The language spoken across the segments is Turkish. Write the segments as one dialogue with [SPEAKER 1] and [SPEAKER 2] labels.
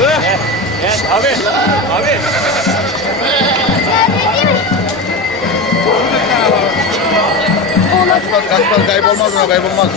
[SPEAKER 1] Evet, evet abi, abi.
[SPEAKER 2] Kaçmaz, kaçmaz, kaybolmaz mı? Kaybolmaz.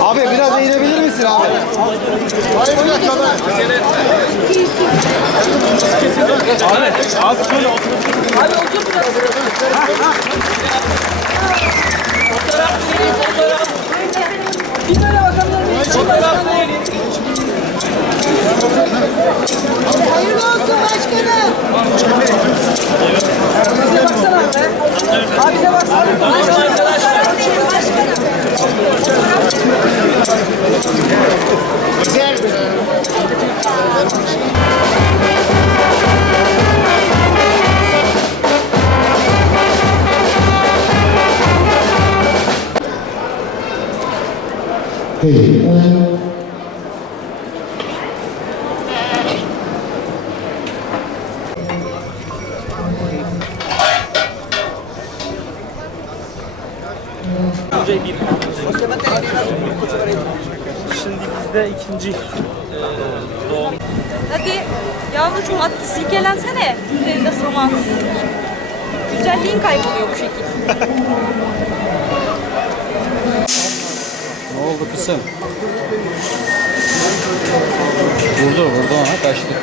[SPEAKER 3] Abi biraz eğilebilir misin abi?
[SPEAKER 4] Hayırlı olsun başkanım. Bize baksana abi. Abi bize baksana.
[SPEAKER 1] Hey, uh, Şimdi bizde ikinci eee, doğum.
[SPEAKER 5] Hadi yavrucuğum hadi silkelensene. Üzerinde saman. Güzelliğin kayboluyor bu şekilde.
[SPEAKER 3] Ne oldu kızım? Vurdu vurdu ona kaçtı.